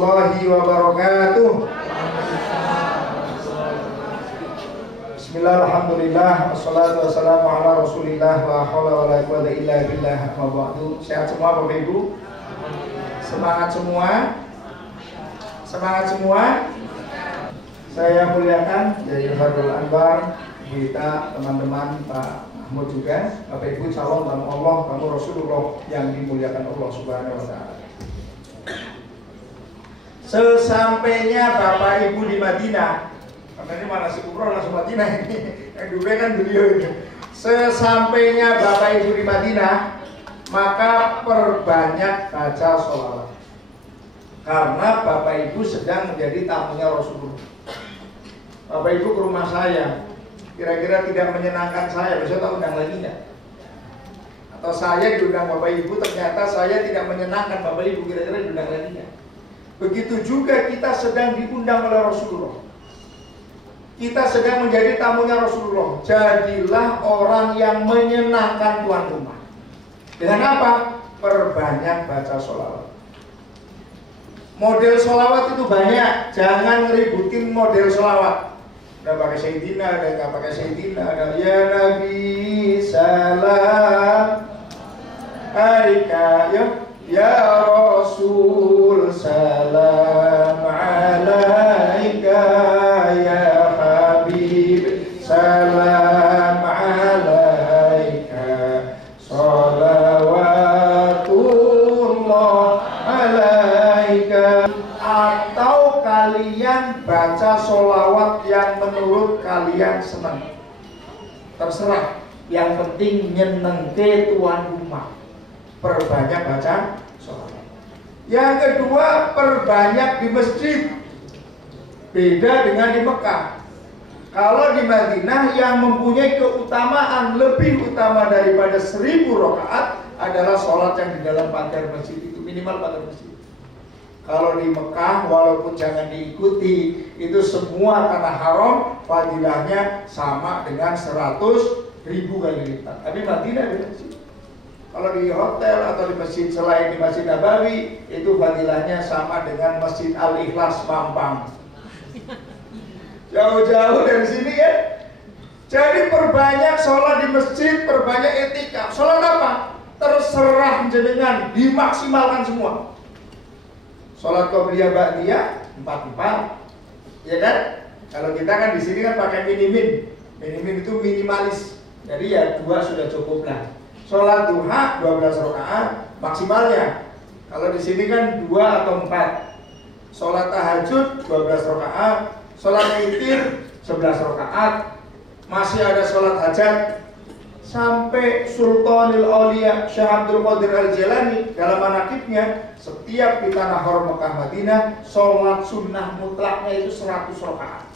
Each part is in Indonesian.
warahmatullahi wabarakatuh. Bismillah, alhamdulillah, wassalatu wassalamu ala rasulillah, la hawla wa la quwwata illa billah, amma ba'du. Sehat semua Bapak Ibu? Semangat semua? Semangat semua? Saya muliakan dari Fadul Anwar, kita, teman-teman, Pak Mahmud juga, Bapak Ibu calon tamu Allah, tamu Rasulullah yang dimuliakan Allah Subhanahu wa Ta'ala. Sesampainya Bapak Ibu di Madinah, karena ini mana si Kubro langsung Madinah ini, yang dulu kan beliau ini. Sesampainya Bapak Ibu di Madinah, maka perbanyak baca sholawat, karena Bapak Ibu sedang menjadi tamunya Rasulullah. Bapak Ibu ke rumah saya, kira-kira tidak menyenangkan saya, besok tak undang lagi nggak? Atau saya diundang Bapak Ibu, ternyata saya tidak menyenangkan Bapak Ibu, kira-kira diundang lagi nggak? Begitu juga kita sedang diundang oleh Rasulullah. Kita sedang menjadi tamunya Rasulullah. Jadilah orang yang menyenangkan tuan rumah. Dengan apa? Perbanyak baca sholawat. Model sholawat itu banyak. Jangan ngeributin model sholawat. Ada pakai Sayyidina, ada nggak pakai Sayyidina, ada ya Nabi salam alaika ya Rasul salam alaika ya Habib salam alaika salawatullah alaika. Atau kalian baca sholawat yang menurut kalian senang, terserah, yang penting nyenengke tuan rumah. Perbanyak baca sholawat. Yang kedua, perbanyak di masjid. Beda dengan di Mekah. Kalau di Madinah yang mempunyai keutamaan lebih utama daripada 1000 rakaat adalah sholat yang di dalam pagar masjid itu, minimal pagar masjid. Kalau di Mekah walaupun jangan diikuti, itu semua karena haram, fadilahnya sama dengan 100.000 kali lipat. Tapi Madinah di masjid. Kalau di hotel atau di masjid selain di Masjid Nabawi, itu fadilahnya sama dengan Masjid Al-Ikhlas Mampang. Jauh-jauh dari sini ya. Jadi perbanyak sholat di masjid, perbanyak etika. Sholat apa? Terserah jenengan, dimaksimalkan semua. Sholat qobliyah ba'diyah 4-4, ya kan? Kalau kita kan di sini kan pakai minimin. Minimin itu minimalis. Jadi ya 2 sudah cukup lah. Sholat duha 12 rakaat maksimalnya. Kalau di sini kan 2 atau 4. Sholat tahajud 12 rakaat. Sholat witir 11 rakaat. Masih ada sholat hajat. Sampai Sultanul Aulia Syekh Abdul Qadir Al-Jilani dalam manaqibnya, setiap di tanah haram Mekah Madinah, sholat sunnah mutlaknya itu 100 rakaat.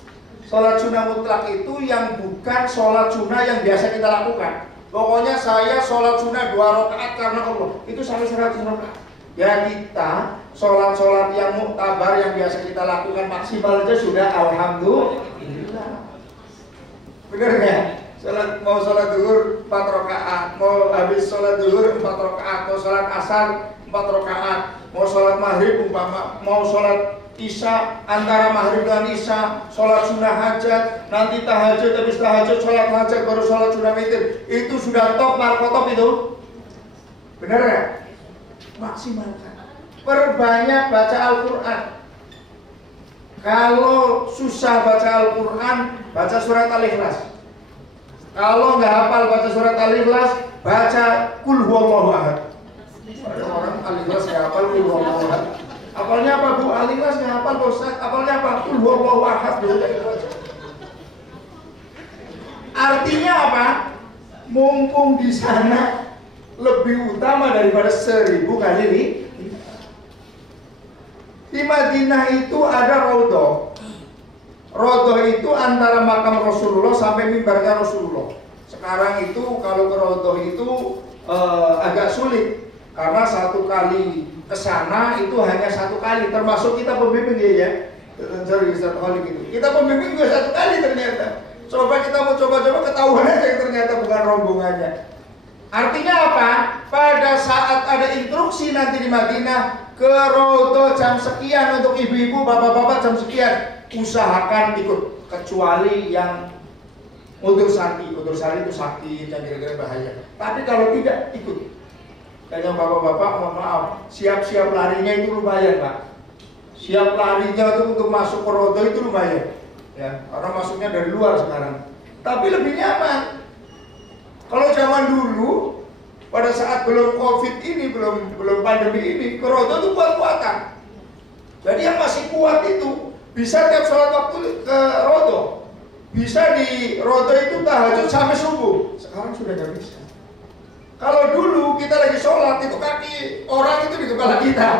Sholat sunnah mutlak itu yang bukan sholat sunnah yang biasa kita lakukan. Pokoknya saya sholat sunnah 2 rakaat karena Allah, itu sampai 100 rakaat. Ya kita sholat-sholat yang muktabar yang biasa kita lakukan maksimal aja sudah alhamdulillah. Bener nggak? Mau sholat zuhur 4 rakaat, mau habis sholat zuhur 4 rakaat, mau sholat asar 4 rakaat, mau sholat maghrib mau sholat isya, antara maghrib dan isya, sholat sunnah hajat, nanti tahajud, habis tahajud sholat hajat, baru sholat sunnah witir. Itu sudah top, markotop itu. Bener ya? Maksimalkan. Perbanyak baca Al-Quran. Kalau susah baca Al-Quran, baca surat Al-Ikhlas. Kalau nggak hafal baca surat Al-Ikhlas, baca Qul Huwallahu Ahad. Ada orang Al-Ikhlas nggak hafal Qul Huwallahu Ahad. Hafalnya apa Bu? Al-Ikhlas nggak hafal Pak Ustaz. Hafalnya apa? Qul Huwallahu Ahad. Artinya apa? Mumpung di sana lebih utama daripada 1000 kali lipat. Di Madinah itu ada Raudhah. Raudhah itu antara makam Rasulullah sampai mimbarnya Rasulullah. Sekarang itu kalau ke Raudhah itu agak sulit karena 1 kali ke sana itu hanya 1 kali, termasuk kita pembimbing ya. Kita pembimbing juga 1 kali ternyata. Coba kita mau coba-coba ketahuan aja ternyata bukan rombongannya. Artinya apa? Pada saat ada instruksi nanti di Madinah, ke rodo jam sekian untuk ibu-ibu, bapak-bapak jam sekian, usahakan ikut, kecuali yang udur sari itu sakit dan kira-kira bahaya. Tapi kalau tidak, ikut. Kayaknya bapak-bapak, mohon maaf, siap-siap larinya itu lumayan, Pak. Siap larinya untuk masuk ke rodo itu lumayan, ya, karena masuknya dari luar sekarang. Tapi lebih nyaman. Kalau zaman dulu, pada saat belum COVID ini, belum pandemi ini, ke rodo itu kuat-kuatan. Jadi yang masih kuat itu bisa tiap sholat waktu ke rodo. Bisa di rodo itu tahajud sampai subuh. Sekarang sudah nggak bisa. Kalau dulu kita lagi sholat, itu kaki orang itu di kepala kita.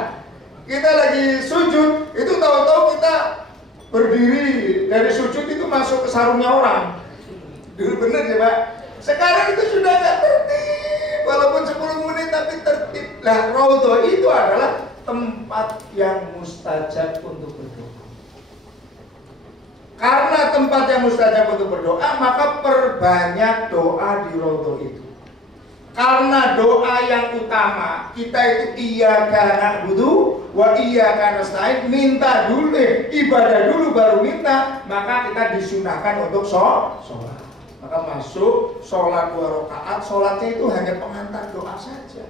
Kita lagi sujud, itu tahu-tahu kita berdiri dari sujud itu masuk ke sarungnya orang. Dulu bener ya Pak. Sekarang itu sudah nggak tertib, walaupun 10 menit tapi tertib. Nah, raudhah itu adalah tempat yang mustajab untuk berdoa. Karena tempat yang mustajab untuk berdoa, maka perbanyak doa di raudhah itu. Karena doa yang utama kita itu iyyaka na'budu wa iyyaka nasta'in, minta dulu, ibadah dulu baru minta, maka kita disunahkan untuk sholat. Maka masuk sholat 2 rakaat, sholatnya itu hanya pengantar doa saja.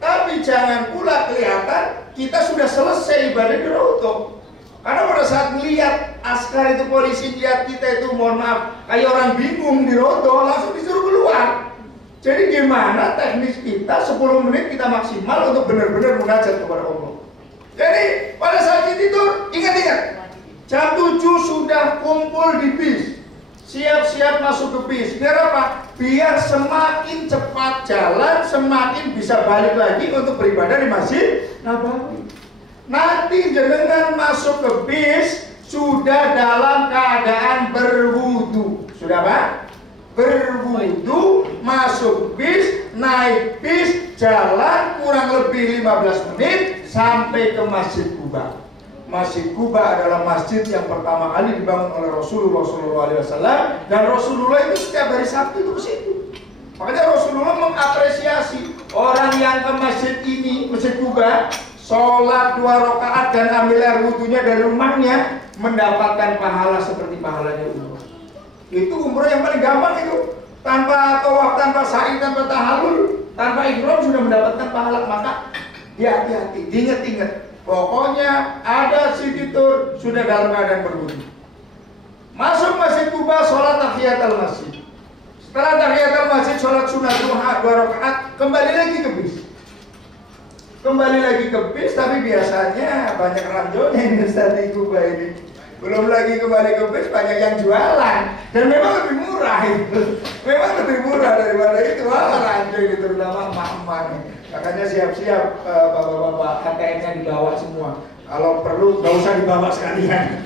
Tapi jangan pula kelihatan kita sudah selesai ibadah di raudhah. Karena pada saat melihat askar itu, polisi lihat kita itu, mohon maaf, kayak orang bingung di raudhah, langsung disuruh keluar. Jadi gimana teknis kita 10 menit kita maksimal untuk benar-benar munajat kepada Allah. Jadi pada saat itu ingat-ingat, jam 7 sudah kumpul di bis, siap-siap masuk ke bis. Biar apa? Biar semakin cepat jalan, semakin bisa balik lagi untuk beribadah di Masjid Nabawi. Nanti jenengan masuk ke bis sudah dalam keadaan berwudu. Sudah Pak? Berwudu, masuk bis, naik bis, jalan kurang lebih 15 menit sampai ke Masjid Quba. Masjid Quba adalah masjid yang pertama kali dibangun oleh Rasulullah SAW, dan Rasulullah itu setiap hari Sabtu itu ke situ. Makanya Rasulullah mengapresiasi orang yang ke masjid ini, Masjid Quba, sholat 2 rakaat dan ambil air wudunya dari rumahnya, mendapatkan pahala seperti pahalanya umrah. Itu umrah yang paling gampang itu, tanpa tawaf, tanpa sa'i, tanpa tahallul, tanpa ihram sudah mendapatkan pahala. Maka hati-hati, diingat-ingat. Pokoknya ada siditur sudah dalam keadaan berwudu. Masuk Masjid Quba, sholat tahiyatul masjid. Setelah tahiyatul masjid, sholat sunat duha 2 rakaat, kembali lagi ke bis. Kembali lagi ke bis, tapi biasanya banyak ranjaunya ini Ustaz di Quba ini. Belum lagi kembali ke bis, banyak yang jualan. Dan memang lebih murah itu. Memang lebih murah daripada itu. Ranjau ini terutama emak-emak. Makanya siap-siap bapak-bapak, ATM-nya dibawa semua. Kalau perlu nggak usah dibawa sekalian.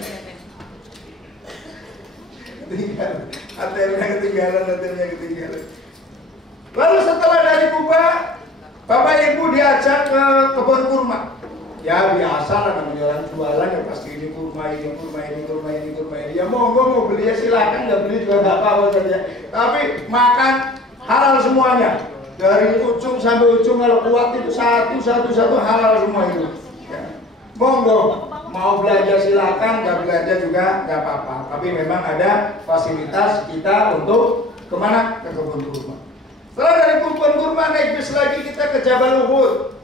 ATM-nya ketinggalan. Lalu setelah dari Quba, Bapak Ibu diajak ke kebun kurma. Ya biasa lah, namanya orang jualan ya pasti ini kurma ini. Ya monggo mau beli ya silakan, nggak beli juga nggak apa-apa saja. Tapi makan halal semuanya. Dari ujung sampai ujung, kalau kuat itu satu halal semua itu. Ya. Monggo, mau belanja silakan, nggak belanja juga nggak apa-apa. Tapi memang ada fasilitas kita untuk kemana? Ke kebun kurma. Setelah dari kebun kurma naik bis lagi kita ke Jabal Uhud.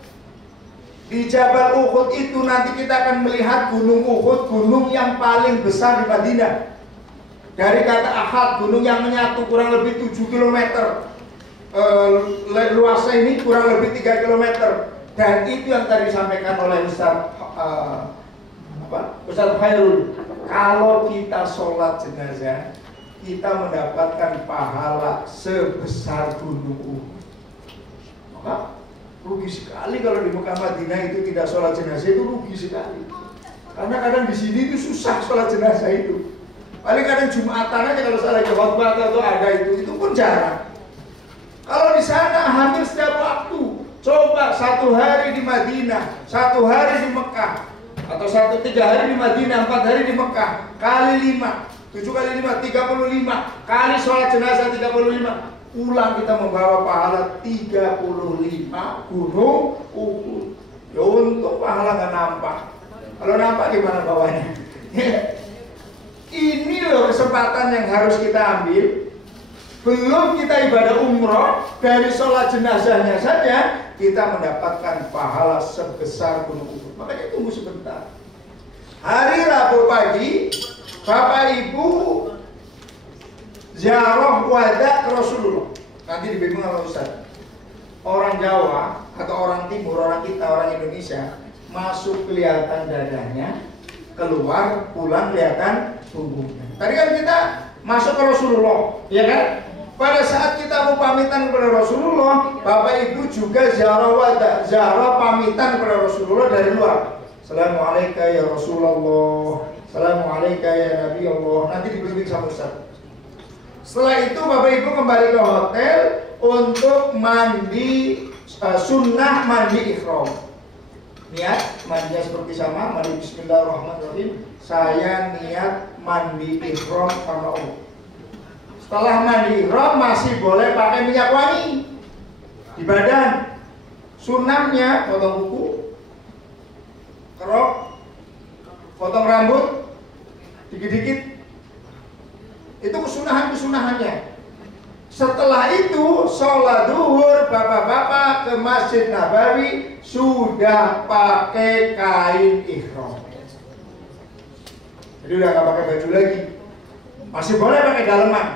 Di Jabal Uhud itu nanti kita akan melihat gunung Uhud, gunung yang paling besar di Madinah. Dari kata Ahad, gunung yang menyatu kurang lebih 7 km. Luasnya ini kurang lebih 3 km, dan itu yang tadi disampaikan oleh Ustaz Khairul. Kalau kita sholat jenazah, kita mendapatkan pahala sebesar gunung Uhud. Maka rugi sekali kalau di Mekah Madinah itu tidak sholat jenazah, itu rugi sekali. Karena kadang di sini itu susah sholat jenazah itu. Paling kadang Jumatan aja kalau salah khotbah atau ada itu pun jarang. Kalau di sana hampir setiap waktu. Coba 1 hari di Madinah, 1 hari di Mekah, atau 3 hari di Madinah, 4 hari di Mekah, kali 5, 7 kali 5, 35 kali sholat jenazah 35. Pulang kita membawa pahala 35 gunung Uhud. Ya untuk pahala nggak nampak. Kalau nampak gimana bawahnya? Ini loh kesempatan yang harus kita ambil. Belum kita ibadah umroh, dari sholat jenazahnya saja kita mendapatkan pahala sebesar gunung Uhud. Makanya tunggu sebentar. Hari Rabu pagi, Bapak Ibu ziarah wada ke Rasulullah. Nanti dibimbing sama Ustaz. Orang Jawa atau orang Timur, orang kita, orang Indonesia, masuk kelihatan dadanya, keluar pulang kelihatan punggungnya. Tadi kan kita masuk ke Rasulullah, ya kan? Pada saat kita mau pamitan kepada Rasulullah, Bapak Ibu juga ziarah wada, ziarah pamitan kepada Rasulullah dari luar. Assalamualaikum ya Rasulullah, Assalamualaikum ya Nabi Allah. Nanti dibimbing sama Ustaz. Setelah itu Bapak Ibu kembali ke hotel untuk mandi, sunnah mandi ikhram. Niat mandinya seperti sama, mandi Bismillahirrahmanirrahim. Saya niat mandi ikhram karena Allah. Setelah mandi ihram masih boleh pakai minyak wangi di badan. Sunnahnya potong kuku, kerok, potong rambut dikit-dikit. Itu kesunahan-kesunahannya. Setelah itu sholat duhur, bapak-bapak ke Masjid Nabawi sudah pakai kain ihram. Jadi udah nggak pakai baju lagi. Masih boleh pakai daleman.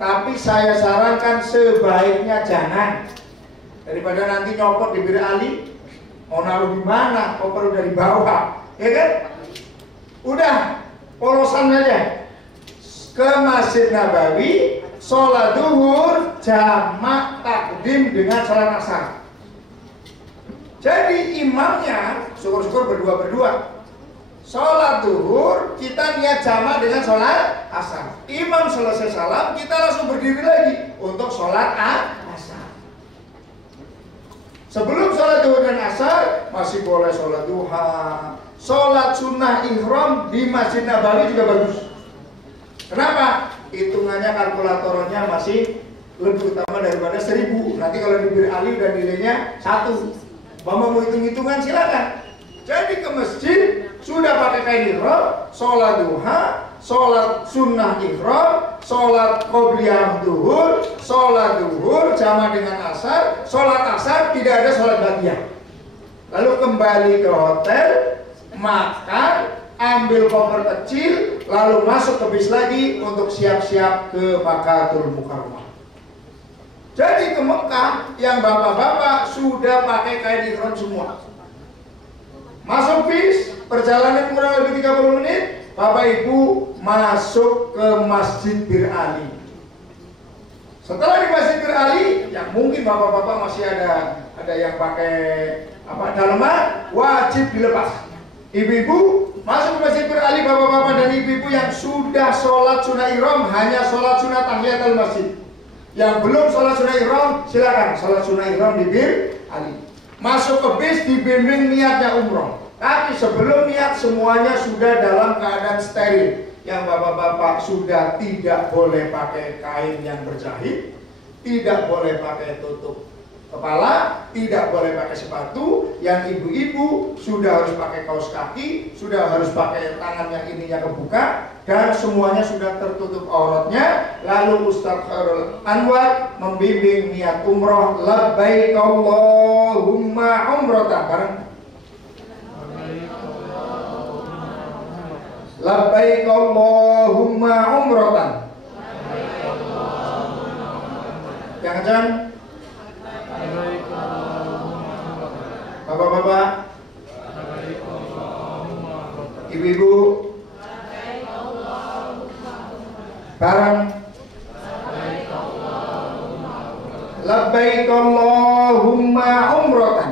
Tapi saya sarankan sebaiknya jangan. Daripada nanti nyopot di Bir Ali, mau naruh di mana? Koper udah di bawah, ya kan? Udah polosan aja. Ke Masjid Nabawi, sholat duhur jamak takdim dengan sholat asar. Jadi imamnya syukur-syukur berdua-berdua. Sholat duhur kita niat jamak dengan sholat asar. Imam selesai salam kita langsung berdiri lagi untuk sholat asar. Sebelum sholat duhur dan asar masih boleh sholat duha. Sholat sunnah ihram di Masjid Nabawi juga bagus. Kenapa? Hitungannya kalkulatornya masih lebih utama daripada 1000. Nanti kalau di Bir Ali udah nilainya 1. Bapak mau hitung-hitungan silakan. Jadi ke masjid sudah pakai kain ihram, sholat duha, sholat sunnah ihram, sholat qobliyah duhur, sholat duhur jamaah dengan asar, sholat asar tidak ada sholat baqiyah. Lalu kembali ke hotel, makan, ambil koper kecil, lalu masuk ke bis lagi untuk siap-siap ke Makkahul Mukarramah. Jadi ke Mekah yang bapak-bapak sudah pakai kain ihram semua. Masuk bis, perjalanan kurang lebih 30 menit, Bapak Ibu masuk ke Masjid Bir Ali. Setelah di Masjid Bir Ali, yang mungkin bapak-bapak masih ada yang pakai daleman, wajib dilepas. Ibu-ibu masuk ke Masjid Bir Ali, bapak-bapak dan ibu-ibu yang sudah sholat sunnah ihram hanya sholat sunnah tahiyatul masjid. Yang belum sholat sunnah ihram silakan sholat sunnah ihram di Bir Ali. Masuk ke bis dibimbing niatnya umroh. Tapi sebelum niat semuanya sudah dalam keadaan steril. Yang bapak-bapak sudah tidak boleh pakai kain yang berjahit, tidak boleh pakai tutup kepala, tidak boleh pakai sepatu. Yang ibu-ibu sudah harus pakai kaos kaki, sudah harus pakai tangan yang ininya kebuka, dan semuanya sudah tertutup auratnya. Lalu Ustaz Khairul Anwar membimbing niat umroh. Labbaik Allahumma umratan. Bareng. Labbaik Allahumma umratan. Yang kencang. Bapak-bapak, ibu-ibu, bareng. Labbaik Allahumma umratan.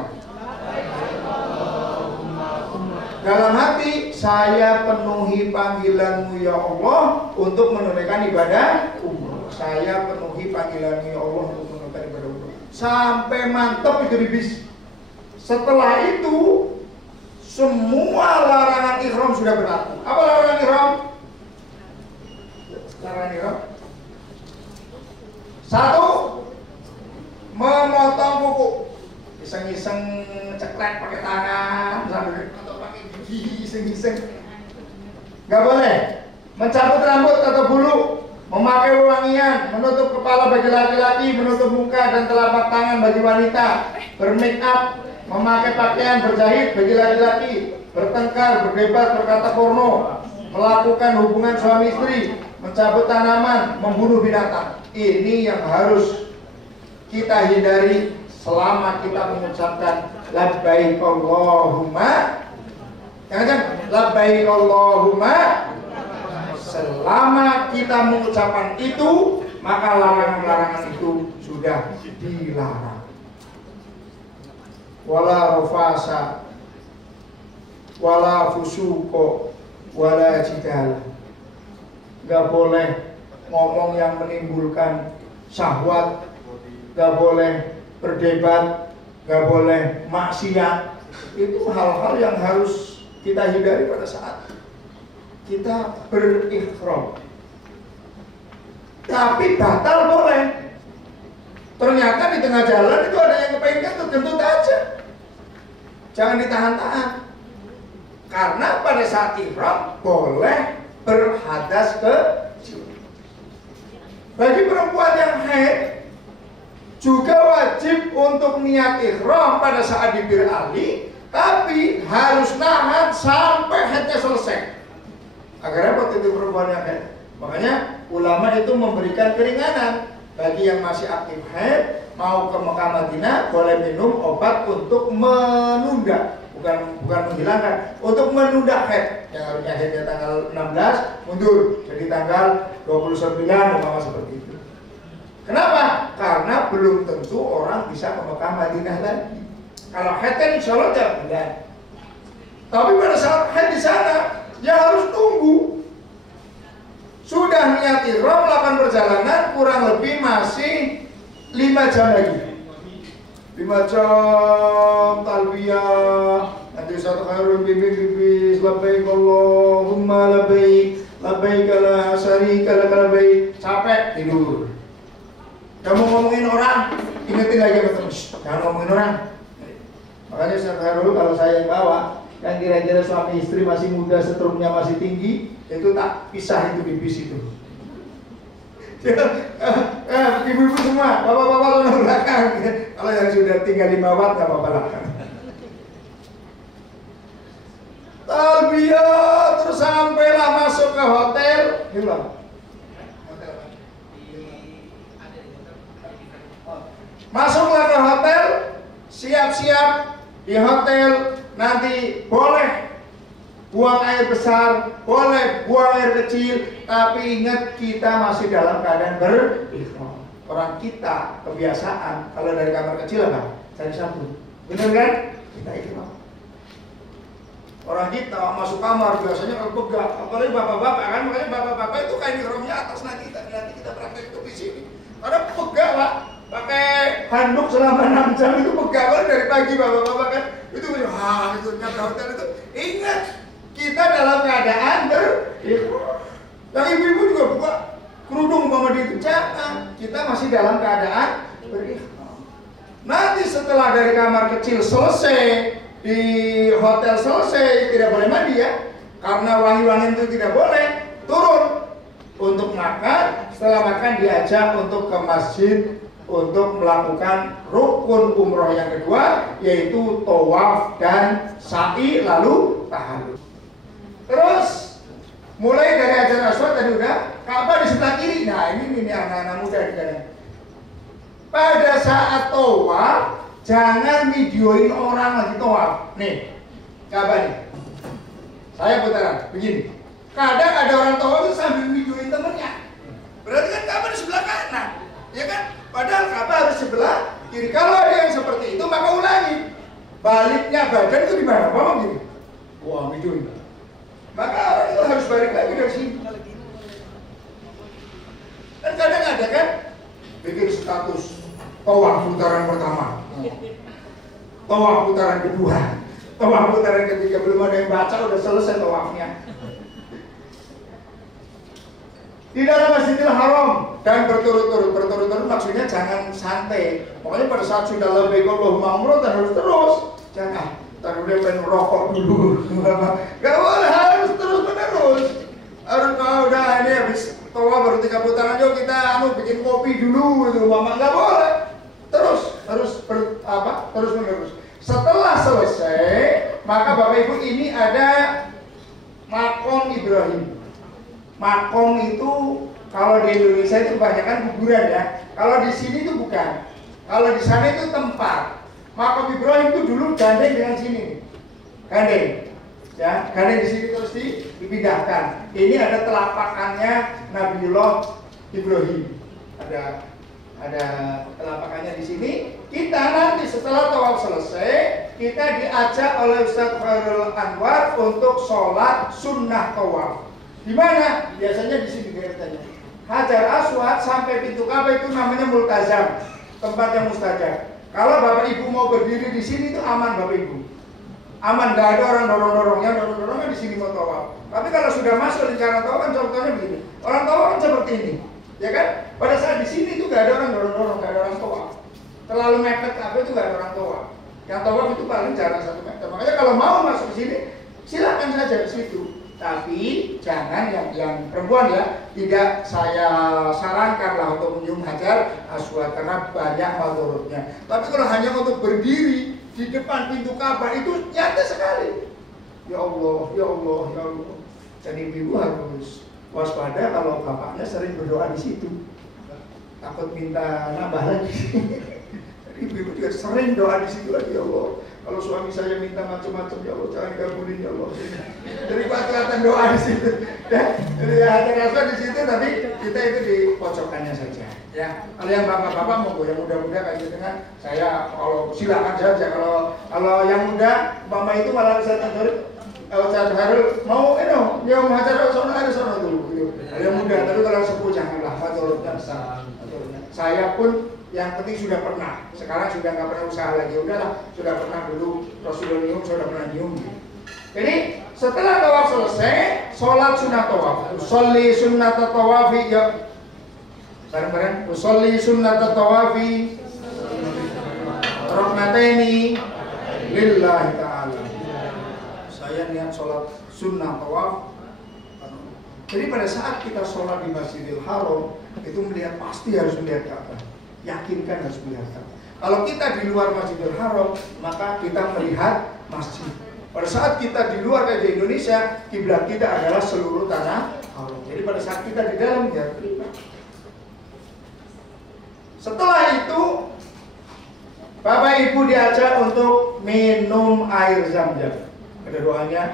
Dalam hati saya penuhi panggilanmu ya Allah untuk menunaikan ibadah umroh. Saya penuhi panggilanmu ya Allah untuk menunaikan ibadah umroh. Sampai mantap itu di bis. Setelah itu semua larangan ihram sudah berlaku. Apa larangan ihram? Larangan ihram. 1. Memotong kuku. iseng-iseng ceklek pakai tangan, atau pakai gigi iseng-iseng. Nggak boleh. Mencabut rambut atau bulu, memakai wewangian, menutup kepala bagi laki-laki, menutup muka dan telapak tangan bagi wanita, bermake up, memakai pakaian berjahit bagi laki-laki, bertengkar, berdebat, berkata porno, melakukan hubungan suami istri, mencabut tanaman, membunuh binatang. Ini yang harus kita hindari selama kita mengucapkan labbaik Allahumma. Jangan labbaik Allahumma. Selama kita mengucapkan itu, maka larangan-larangan itu sudah dilarang. Wala rafasa, wala fusuko, wala jidal. Gak boleh ngomong yang menimbulkan syahwat, gak boleh berdebat, gak boleh maksiat. Itu hal-hal yang harus kita hindari pada saat kita berihram. Tapi batal boleh. Ternyata di tengah jalan itu ada yang kepengen kentut aja. Jangan ditahan-tahan. Karena pada saat ihram boleh berhadas kecil. Bagi perempuan yang haid juga wajib untuk niat ihram pada saat di Bir Ali, tapi harus nahan sampai haidnya selesai. Agar repot itu perempuan yang haid. Makanya ulama itu memberikan keringanan bagi yang masih aktif haid, mau ke Mekah Madinah boleh minum obat untuk menunda, bukan menghilangkan, untuk menunda haid. Yang harusnya haidnya tanggal 16 mundur jadi tanggal 29 umpama seperti itu. Kenapa? Karena belum tentu orang bisa ke Mekah Madinah lagi. Kalau haid kan insya Allah tiap bulan. Tapi pada saat haid di sana ya harus tunggu. Sudah niat ihram melakukan perjalanan kurang lebih masih 5 jam lagi. 5 jam talbiyah, nanti satu khairul bibis labbaik Allahumma labbaik labbaik la syarika lak labbaik. Capek tidur. Kamu ngomongin orang, ingetin lagi sama teman, jangan ngomongin orang. Makanya satu khairul kalau saya yang bawa, yang kira-kira suami istri masih muda, setrumnya masih tinggi, itu tak pisah itu bibis itu. Ibu-ibu semua, bapak-bapak tolong belakang. Kalau yang sudah tinggal 5 watt nggak apa-apa lah. Talbiyah terus sampailah masuk ke hotel, hilang. Masuklah ke hotel, siap-siap di hotel. Nanti boleh buang air besar, boleh buang air kecil, tapi ingat kita masih dalam keadaan berihram. Orang kita kebiasaan kalau dari kamar kecil apa? Cari sabun, bener kan? Kita ihram. Orang kita masuk kamar biasanya kalau pegang, apalagi bapak-bapak kan, makanya bapak-bapak itu kain ihramnya atas nanti kita praktek itu di sini. Karena pegang lah, pakai handuk selama 6 jam itu pegang kan dari pagi bapak-bapak kan. Itu itu nyampe hotel itu. Ingat, kita dalam keadaan berihram. Yang ibu-ibu juga buka kerudung mama di jangan. Kita masih dalam keadaan berihram. Nanti setelah dari kamar kecil selesai, di hotel selesai, tidak boleh mandi ya, karena wangi-wangi itu tidak boleh. Turun untuk makan. Setelah makan diajak untuk ke masjid untuk melakukan rukun umroh yang kedua, yaitu tawaf dan sa'i lalu tahallul. Terus mulai dari Hajar Aswad tadi udah, Ka'bah di sebelah kiri. Nah ini anak-anak muda di sana. Pada saat tawaf jangan videoin orang lagi tawaf. Nih Ka'bah nih, saya putaran begini. Kadang ada orang tawaf itu sambil videoin temennya. Berarti kan Ka'bah di sebelah kanan, ya kan? Padahal Ka'bah harus sebelah kiri. Kalau ada yang seperti itu maka ulangi. Baliknya badan itu di mana? Bawa gini. Wah, videoin. Maka orang itu harus balik lagi dari sini. Dan kadang ada kan bikin status tawaf putaran pertama, tawaf putaran kedua, tawaf putaran ketiga, belum ada yang baca udah selesai tawafnya. di dalam Masjidil Haram dan berturut-turut maksudnya jangan santai. Pokoknya pada saat sudah labbaik Allahumma umratan harus terus, jangan taruh dia pengen merokok dulu. Gak boleh, harus terus menerus. Harus udah ini habis toa baru 3 putaran, yuk kita bikin kopi dulu gitu, mama. Gak boleh, terus menerus. Setelah selesai, maka Bapak Ibu ini ada Makom Ibrahim. Makom itu kalau di Indonesia itu kebanyakan kuburan ya. Kalau di sini itu bukan. Kalau di sana itu tempat. Makom Ibrahim itu dulu gandeng dengan sini. Gandeng. Ya, gandeng di sini terus dipindahkan. Ini ada telapakannya Nabiullah Ibrahim. Ada telapakannya di sini. Kita nanti setelah tawaf selesai, kita diajak oleh Ustadz Khairul Anwar untuk sholat sunnah tawaf. Di mana? Biasanya di sini daerahnya. Hajar Aswad sampai pintu Ka'bah itu namanya multazam, tempat yang mustajab. Kalau Bapak Ibu mau berdiri di sini itu aman Bapak Ibu. Aman, nggak ada orang dorong-dorong, yang dorong-dorongnya di sini mau tawaf. Tapi kalau sudah masuk rencana tawaf kan contohnya begini. Orang tawaf kan seperti ini, ya kan? Pada saat di sini itu nggak ada orang dorong-dorong, nggak ada orang tawaf. Terlalu mepet Ka'bah itu nggak ada orang tawaf. Yang tawaf itu paling jarak 1 meter. Makanya kalau mau masuk ke sini, silakan saja ke situ. Tapi jangan yang perempuan ya, tidak saya sarankan lah untuk menyium Hajar Aswad karena banyak madorotnya. Tapi kalau hanya untuk berdiri di depan pintu Ka'bah itu nyata sekali. Ya Allah, ya Allah, ya Allah. Jadi ibu harus waspada kalau bapaknya sering berdoa di situ. Takut minta nambah lagi. Jadi ibu juga sering doa di situ lagi, ya Allah. Kalau suami saya minta macam-macam, ya Allah jangan gabulin ya Allah. Jadi kelihatan doa di situ. Ya, jadi ada rasa di situ, tapi kita itu di pojokannya saja. Ya, kalau yang bapak-bapak mau yang muda-muda kayak gitu kan, saya kalau silakan saja. Kalau yang muda, mama itu malah Ustaz Harul mau nyium Hajar sono dulu. Gitu. Kalau yang muda, tapi kalau sepuh janganlah, madorotnya besar. Saya pun yang penting sudah pernah, sekarang sudah nggak pernah usaha lagi, udahlah sudah pernah dulu Rasulullah nyium, sudah pernah nyium. Jadi setelah tawaf selesai, sholat sunnah tawaf. Usolli sunnah tawafi, ya bareng-bareng. Usolli sunnah tawafi, roknataini, lillahi ta'ala. Saya niat sholat sunnah tawaf. Jadi pada saat kita sholat di Masjidil Haram itu pasti harus melihat Ka'bah. Yakinkan harus melihat. Kalau kita di luar Masjidil Haram, maka kita melihat masjid. Pada saat kita di luar kayak di Indonesia, kiblat kita adalah seluruh tanah haram. Jadi pada saat kita di dalam ya kiblat. Setelah itu, Bapak Ibu diajak untuk minum air Zam-Zam. Ada doanya.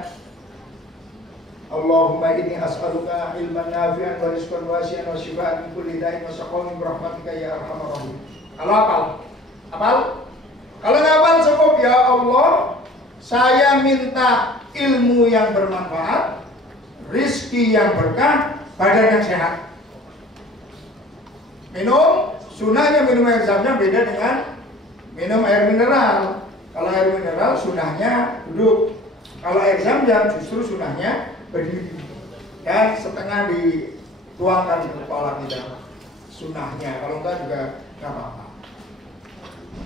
Allahumma inni as'aluka ilman nafi'an wa rizqan wasi'an wa shifaan min kulli da'in wa saqamin birahmatika ya arhamar rahim. Kalau hafal? Kalau nggak hafal cukup, ya Allah, saya minta ilmu yang bermanfaat, rizki yang berkah, badan yang sehat. Minum, sunahnya minum air Zam-Zam beda dengan minum air mineral. Kalau air mineral sunahnya duduk. Kalau air Zam-Zam justru sunahnya berdiri, ya setengah dituangkan di kepala kita sunahnya, kalau enggak juga nggak apa-apa.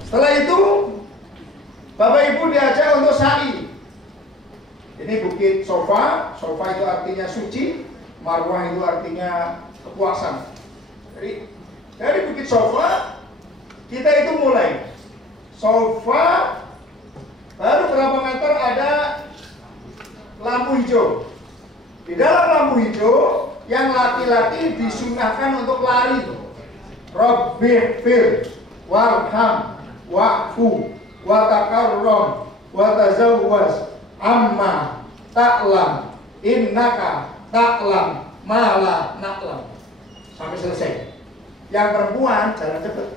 Setelah itu Bapak Ibu diajak untuk sa'i. Ini bukit Sofa itu artinya suci, Marwah itu artinya kepuasan. Jadi dari bukit Sofa kita itu mulai Sofa, baru berapa meter ada lampu hijau. Di dalam lampu hijau, yang laki-laki disunahkan untuk lari. Rabbighfir warham wa'fu wa takarram wa tazawwaz amma ta'lam innaka ta'lam ma la na'lam. Sampai selesai. Yang perempuan jalan cepet.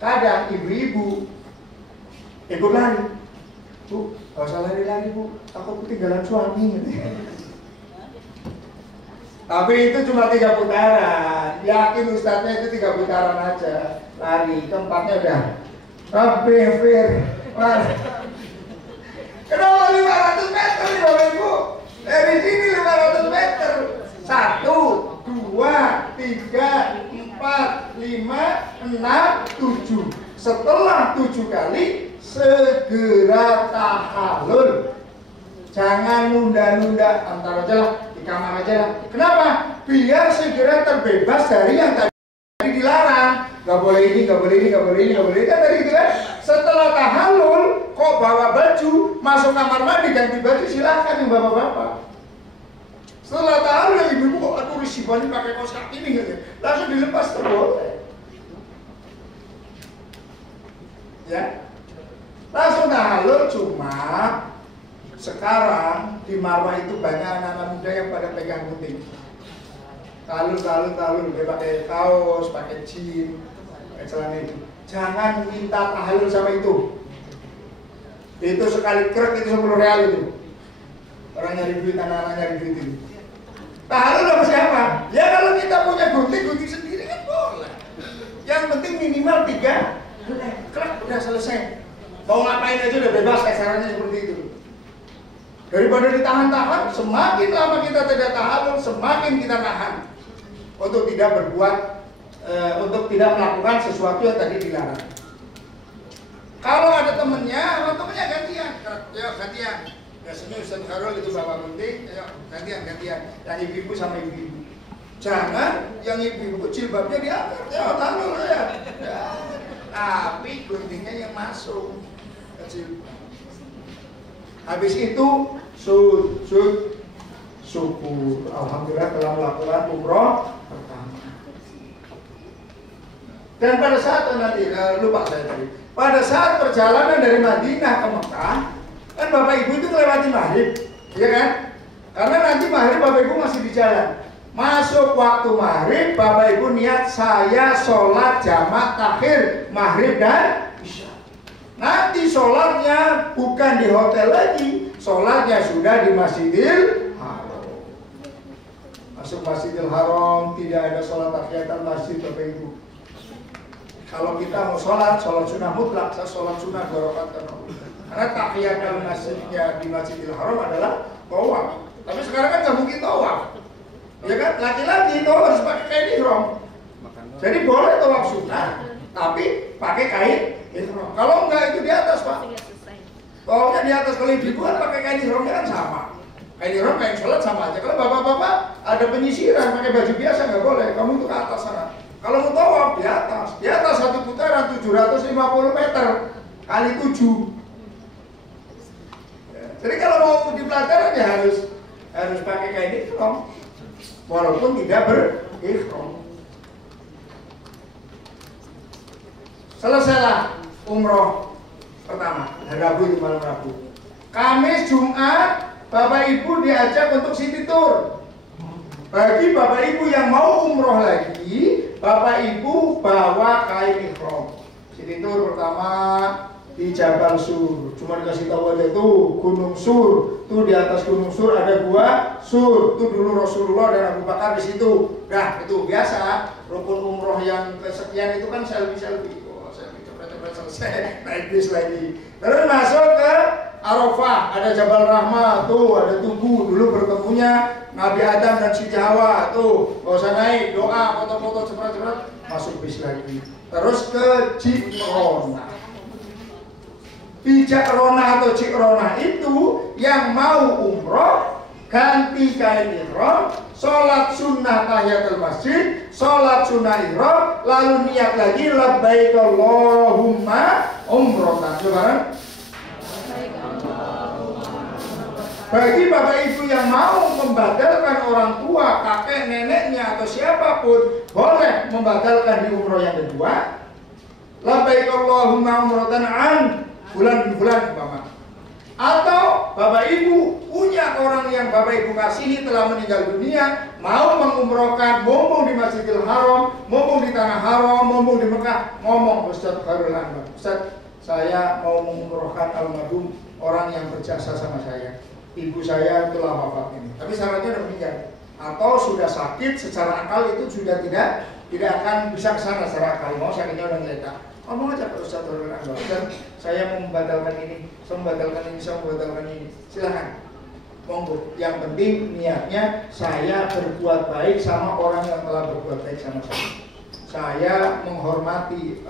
Kadang ibu-ibu ikut lari. Bu, gak usah lari-lari bu, takut ketinggalan suami. Tapi itu cuma 3 putaran. Yakin ustadznya itu 3 putaran aja. Lari, tempatnya udah Rabbighfir. Kenapa 500 meter nih Bapak Ibu? Dari sini 500 meter. 1, 2, 3, 4, 5, 6, 7. Setelah 7 kali segera tahallul. Jangan nunda-nunda, antar aja lah, di kamar aja lah. Kenapa? Biar segera terbebas dari yang tadi dilarang. Gak boleh ini, gak boleh ini, gak boleh ini, gak boleh ini. Kan tadi gitu kan? Setelah tahallul, kok bawa baju, masuk kamar mandi, ganti baju, silahkan yang bapak-bapak. Setelah tahallul, yang ibu-ibu kok aduh risih banget pakai kaos kaki ini gitu. Langsung dilepas boleh. Ya. Langsung tahallul, cuma sekarang di Marwah itu banyak anak-anak muda yang pada pegang gunting. Talun, dia pakai kaos, pakai jeans, pakai celana itu. Jangan minta tahallul sama itu. Itu sekali krek itu 10 real itu. Orang nyari duit, anak-anak nyari duit itu. Tahallul sama siapa? Ya kalau kita punya gunting sendiri kan boleh. Yang penting minimal 3 krek udah selesai. Mau ngapain aja udah bebas, kasarannya seperti itu. Daripada ditahan-tahan, semakin lama kita tidak tahallul, semakin kita nahan untuk tidak berbuat, untuk tidak melakukan sesuatu yang tadi dilarang. Kalau ada temennya gantian, ya gantian. Biasanya Ustaz Kharul itu bawa gunting, ayo gantian. Yang ibu-ibu sama ibu-ibu. Jangan yang ibu-ibu jilbabnya diangkat, ya tahallul ya. Tapi guntingnya yang masuk kecil. Habis itu sujud syukur. Alhamdulillah telah melakukan umroh pertama. Dan pada saat nanti lupa saya tadi. Pada saat perjalanan dari Madinah ke Mekah, kan Bapak Ibu itu melewati maghrib, ya kan? Karena nanti maghrib Bapak Ibu masih di jalan. Masuk waktu maghrib, Bapak Ibu niat saya sholat jamak takhir maghrib dan isya. Nanti sholatnya bukan di hotel lagi, sholatnya sudah di Masjidil Haram. Masuk Masjidil Haram, tidak ada sholat tahiyatul masjid Bapak Ibu. Kalau kita mau sholat sunnah mutlak, saya sholat sunnah 2 rakaat. Karena tahiyatul masjidnya di Masjidil Haram adalah tawaf. Tapi sekarang kan nggak mungkin tawaf, ya kan? Laki-laki tawaf harus pakai kain ihram. Jadi boleh tawaf sunnah, tapi pakai kain. Kalau enggak itu di atas Pak. Tolongnya di atas, kalau ibu kan pakai kain ihramnya kan sama. Kain ihram kain sholat sama aja. Kalau bapak-bapak ada penyisiran pakai baju biasa nggak boleh. Kamu itu ke atas sana. Kalau mau tawaf di atas satu putaran 750 meter kali 7. Jadi kalau mau di pelataran ya harus pakai kain ihram, walaupun tidak berihram. Selesailah umroh pertama, hari Rabu itu malam Rabu. Kamis, Jumat, Bapak Ibu diajak untuk city tour. Bagi Bapak Ibu yang mau umroh lagi, Bapak Ibu bawa kain ihram. City tour pertama di Jabal Sur. Cuma dikasih tahu aja tuh Gunung Sur. Tuh di atas Gunung Sur ada gua Sur. Tuh dulu Rasulullah dan Abu Bakar di situ. Nah itu biasa. Rukun umroh yang kesekian itu kan selfie. Selesai naik bis lagi. Terus masuk ke Arafah, ada Jabal Rahmah, tuh ada tugu dulu bertemunya Nabi Adam dan Siti Hawa, tuh gak usah naik, doa, foto-foto cepat-cepat, masuk bis lagi. Terus ke Jikrona. Di Jikrona atau Jikrona itu yang mau umroh ganti kain ihram, sholat sunnah tahiyatul masjid, sholat sunnah ihram, lalu niat lagi labbaik Allahumma umrotan. Coba. Bagi Bapak Ibu yang mau membatalkan orang tua, kakek, neneknya atau siapapun, boleh membatalkan di umroh yang kedua. Labbaik Allahumma umrotan an bulan-bulan umpama. Atau Bapak Ibu punya orang yang Bapak Ibu kasihi telah meninggal dunia, mau mengumrohkan, mumpung di Masjidil Haram, mumpung di Tanah Haram, mumpung di Mekah, ngomong Ustaz Khairul Anwar, Ustaz saya mau mengumrohkan almarhum orang yang berjasa sama saya. Ibu saya telah wafat ini, tapi syaratnya udah meninggal atau sudah sakit secara akal, itu sudah tidak akan bisa kesana secara akal, mau sakitnya udah ngeletak. Ngomong aja ke Ustaz Khairul Anwar, Ustaz saya mau membatalkan ini, saya membatalkan ini, silahkan. monggo. Yang penting niatnya saya berbuat baik sama orang yang telah berbuat baik sama saya. Saya menghormati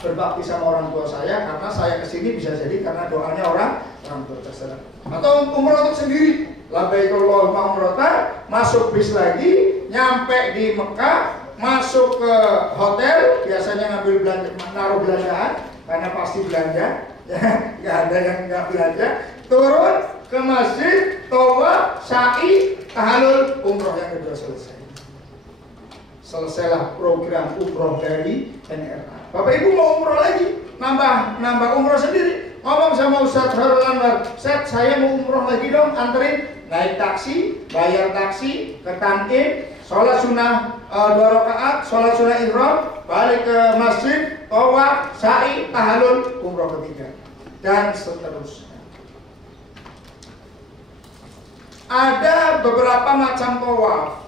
berbakti sama orang tua saya, karena saya kesini bisa jadi karena doanya orang tua terserah. Atau umroh untuk sendiri, labbaikallahumma umratan, masuk bis lagi, nyampe di Mekah, masuk ke hotel, biasanya ngambil belanja, naruh belanjaan karena pasti belanja, ya nggak ada yang nggak belanja. Turun ke masjid, tawaf, sa'i, tahallul, umroh yang kedua selesai. Selesailah program umroh dari NRA. Bapak Ibu mau umroh lagi, nambah umroh sendiri. Ngomong sama Ustadz Harul Anwar, Ustadz saya mau umroh lagi dong, anterin. Naik taksi, bayar taksi ke Tan'im, sholat sunnah 2 rakaat, sholat sunnah ihram, balik ke masjid, tawaf, sa'i, tahallul, umroh ketiga, dan seterusnya. Ada beberapa macam tawaf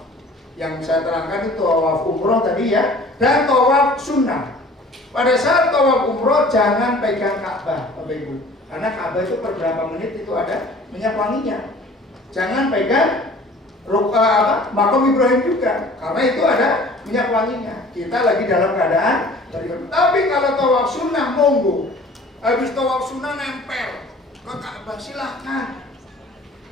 yang saya terangkan, itu tawaf umroh tadi ya, dan tawaf sunnah. Pada saat tawaf umroh jangan pegang Ka'bah, Bapak Ibu, karena Ka'bah itu per berapa menit itu ada minyak wanginya. Jangan pegang makam Ibrahim juga, karena itu ada minyak wanginya. Kita lagi dalam keadaan tapi kalau tawaf sunnah monggo. Habis tawaf sunnah nempel ke Ka'bah, silahkan.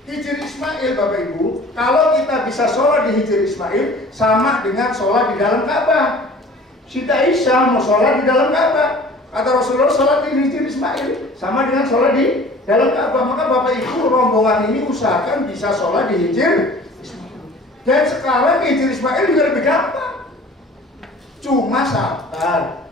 Hijr Ismail, Bapak Ibu, kalau kita bisa sholat di Hijr Ismail sama dengan sholat di dalam Ka'bah. Siti Aisyah mau sholat di dalam Ka'bah, kata Rasulullah sholat di Hijr Ismail sama dengan sholat di dalam Ka'bah. Maka Bapak Ibu rombongan ini usahakan bisa sholat di Hijr Ismail. Dan sekarang Hijr Ismail juga lebih gampang, cuma sabar.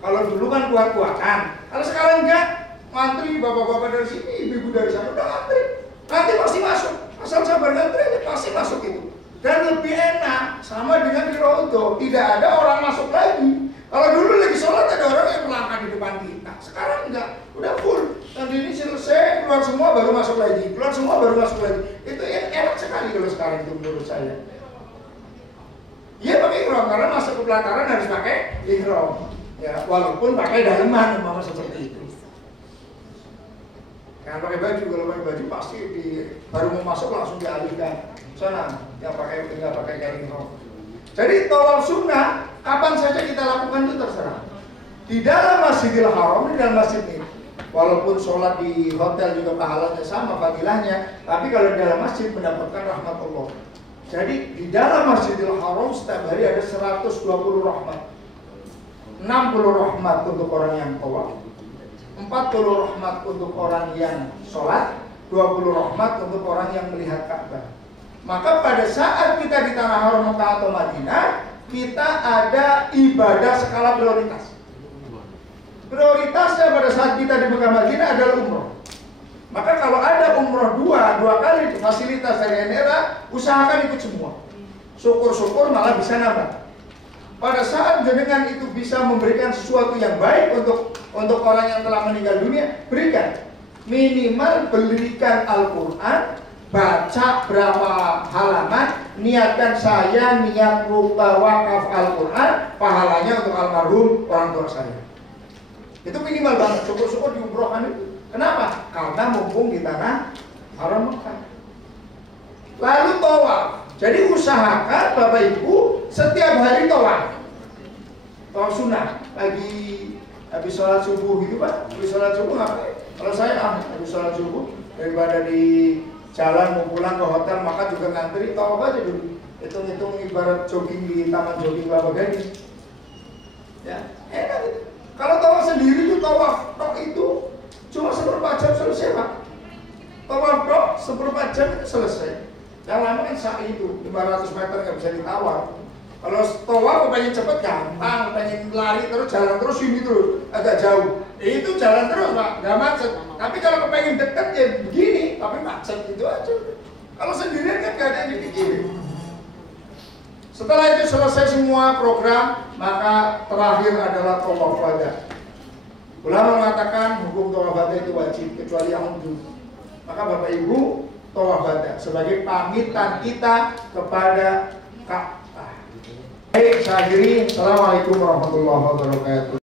Kalau dulu kan kuat-kuatan, kalau sekarang enggak, ngantri bapak-bapak dari sini, ibu-ibu dari sana udah ngantri. Nanti pasti masuk, asal sabar ngantri aja pasti masuk itu. Dan lebih enak, sama dengan di Rodo, tidak ada orang masuk lagi. Kalau dulu lagi sholat ada orang yang melangkah di depan kita, sekarang enggak, udah full. Nanti ini selesai, keluar semua baru masuk lagi, keluar semua baru masuk lagi. Itu enak sekali kalau sekarang itu menurut saya. Iya pakai ihram, karena masuk ke pelataran harus pakai ihram. Ya, walaupun pakai daleman, umpama seperti itu. Jangan pakai baju, kalau pakai baju pasti baru mau masuk langsung dialihkan sana, yang pakai kain ihram. Jadi tawaf sunnah kapan saja kita lakukan itu terserah. Di dalam Masjidil Haram, di dalam masjid ini, walaupun sholat di hotel juga pahalanya sama, fadilahnya, tapi kalau di dalam masjid mendapatkan rahmat Allah. Jadi di dalam Masjidil Haram setiap hari ada 120 rahmat, 60 rahmat untuk orang yang tawaf, 40 rahmat untuk orang yang sholat, 20 rahmat untuk orang yang melihat Ka'bah. Maka pada saat kita di tanah haram Mekah atau Madinah, kita ada ibadah skala prioritas. Prioritasnya pada saat kita di Mekah Madinah adalah umroh. Maka kalau ada umroh dua kali fasilitas dari NRA, usahakan ikut semua. Syukur-syukur malah bisa nambah. Pada saat jenengan itu bisa memberikan sesuatu yang baik untuk orang yang telah meninggal dunia, berikan. Minimal belikan Al-Quran, baca berapa halaman, niatkan saya niat wakaf Al-Quran, pahalanya untuk almarhum orang tua saya. Itu minimal banget, syukur-syukur diumrohkan itu. Kenapa? Karena mumpung di tanah haram Mekah. Lalu tawaf. Jadi usahakan Bapak Ibu setiap hari tawaf. Tawaf sunnah. Habis sholat subuh gitu Pak. Habis sholat subuh ngapain? Kalau saya habis sholat subuh, daripada di jalan mau pulang ke hotel, maka juga ngantri, tawaf aja dulu. Hitung-hitung ibarat jogging di taman jogging Kelapa Gading. Ya, enak itu. Kalau tawaf sendiri itu tawaf tok itu cuma 1/4 jam selesai Pak. Tawaf tok 1/4 jam itu selesai. Yang lama kan sa'i itu 500 meter nggak bisa ditawar. Kalau tawaf pengen cepet gampang, pengen lari terus jalan terus ini terus agak jauh. Itu jalan terus Pak, nggak macet. Tapi kalau pengen deket ya begini, tapi macet itu aja. Kalau sendirian kan nggak ada yang dipikirin. Setelah itu selesai semua program, maka terakhir adalah tawaf wada. Ulama mengatakan hukum tawaf wada itu wajib kecuali yang wudhu. Maka Bapak Ibu tawaf wada sebagai pamitan kita kepada Ka'bah. Baik, saya akhiri. Assalamualaikum warahmatullahi wabarakatuh.